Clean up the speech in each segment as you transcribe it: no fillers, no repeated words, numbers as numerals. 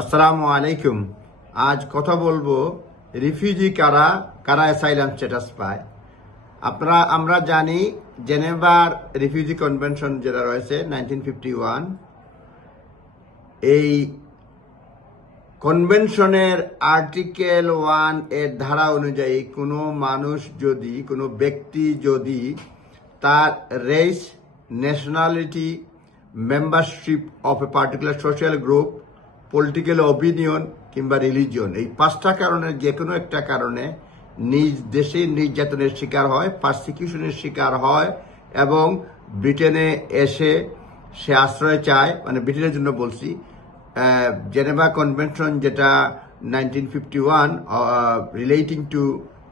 আসসালামু আলাইকুম। আজ কথা বলবো রিফিউজি কারা কারা অ্যাসাইলাম স্ট্যাটাস পায়। আমরা জানি জেনেভার রিফিউজি কনভেনশন যেটা রয়েছে 1951, এই কনভেনশনের আর্টিকেল 1 এর ধারা অনুযায়ী কোনো মানুষ যদি, কোনো ব্যক্তি যদি তার race, nationality, membership of a particular social group, political opinion কিংবা রিলিজিয়ন, এই 5টা কারণের যে কোনো একটা কারণে নিজ দেশে নির্যাতনের শিকার হয়, পারসিকিউশনের শিকার হয় এবং ব্রিটেনে এসে সে আশ্রয় চায়, মানে ব্রিটেনের জন্য বলছি, জেনেভা কনভেনশন যেটা 1951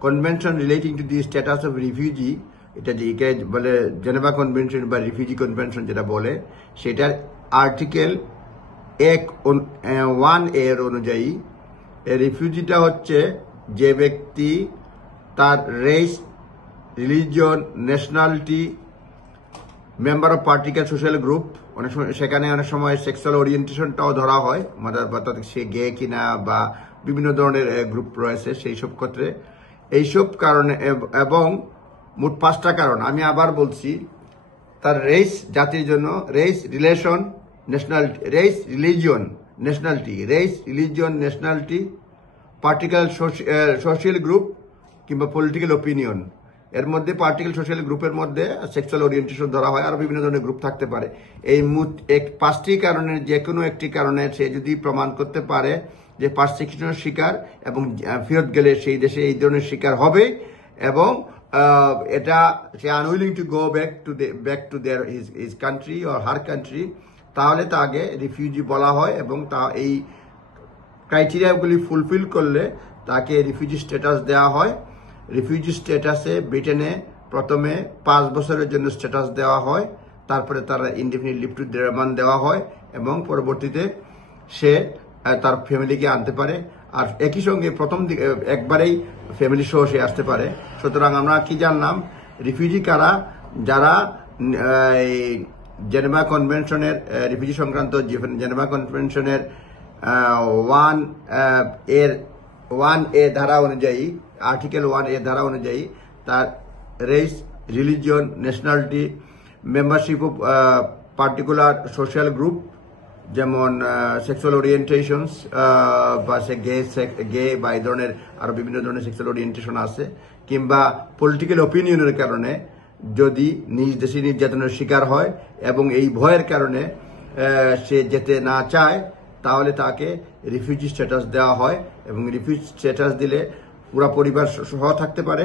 convention relating to the status of refugee, এটা যে বলে জেনেভা কনভেনশন বা রিফিউজি কনভেনশন যেটা বলে, সেটার আর্টিকেল 1 এর অনুযায়ী রিফিউজিটা হচ্ছে যে ব্যক্তি তার race, religion, nationality, member of particular social group, সেখানে অনেক সময় সেক্সুয়াল ওরিয়েন্টেশনটাও ধরা হয়, অর্থাৎ সে গে কিনা বা বিভিন্ন ধরনের গ্রুপ রয়েছে সেই সব ক্ষেত্রে, এইসব কারণে, এবং মোট 5টা কারণ আমি আবার বলছি। তার রেস, জাতির জন্য race, relation, nationality, race, religion, nationality, race, religion, nationality, particular social group কিংবা পলিটিক্যাল ওপিনিয়ন। এর মধ্যে পার্টিকুলার সোশ্যাল গ্রুপের মধ্যে সেক্সুয়াল ওরিয়েন্টেশন ধরা হয়, আরো বিভিন্ন ধরনের গ্রুপ থাকতে পারে। এই 5টি কারণের যে কোনো একটি কারণে সে যদি প্রমাণ করতে পারে যে পারসিকিউশনের শিকার এবং ফেরত গেলে সেই দেশে এই ধরনের শিকার হবে, এবং এটা সে unwilling to go back to there his country or her country, তাহলে তাকে রিফিউজি বলা হয় এবং তা এই ক্রাইটেরিয়াগুলি ফুলফিল করলে তাকে রিফিউজি স্ট্যাটাস দেওয়া হয়। রিফিউজি স্ট্যাটাসে ব্রিটেনে প্রথমে 5 বছরের জন্য স্ট্যাটাস দেওয়া হয়, তারপরে তারা ইনডেফিনিট লিভ টু রিমান্ড দেওয়া হয় এবং পরবর্তীতে সে তার ফ্যামিলিকে আনতে পারে। আর একই সঙ্গে প্রথম দিকে একবারেই ফ্যামিলি সহ সে আসতে পারে। সুতরাং আমরা কি জানলাম, রিফিউজি কারা, যারা জেনেভা কনভেনশনের রিফিউজি সংক্রান্ত জেনেভা কনভেনশনের 1 এ ধারা অনুযায়ী, আর্টিকেল 1 এ ধারা অনুযায়ী তার race, religion, nationality, membership of particular social group, যেমন সেক্সুয়াল ওরিয়েন্টেশনস বা সে গে বা এই ধরনের আরো বিভিন্ন ধরনের সেক্সুয়াল ওরিয়েন্টেশন আছে, কিংবা পলিটিক্যাল ওপিনিয়নের কারণে যদি নিজ দেশে নির্যাতনের শিকার হয় এবং এই ভয়ের কারণে সে যেতে না চায়, তাহলে তাকে রিফিউজি স্ট্যাটাস দেওয়া হয় এবং রিফিউজি স্ট্যাটাস দিলে পুরো পরিবার সহ থাকতে পারে।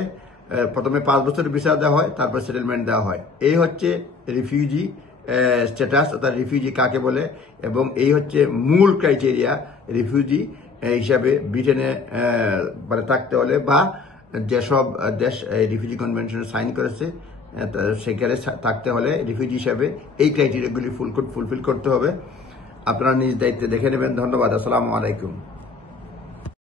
প্রথমে 5 বছরের ভিসা দেওয়া হয়, তারপর সেটেলমেন্ট দেওয়া হয়। এই হচ্ছে রিফিউজি স্ট্যাটাস, অর্থাৎ রিফিউজি কাকে বলে, এবং এই হচ্ছে মূল ক্রাইটেরিয়া রিফিউজি হিসাবে ব্রিটেনে মানে থাকতে হলে, বা যেসব দেশ রিফিউজি কনভেনশনে সাইন করেছে সেখানে থাকতে হলে রিফিউজি হিসাবে এই ক্রাইটেরিয়াগুলি ফুলফিল করতে হবে। আপনারা নিজ দায়িত্বে দেখে নেবেন। ধন্যবাদ। আসসালামু আলাইকুম।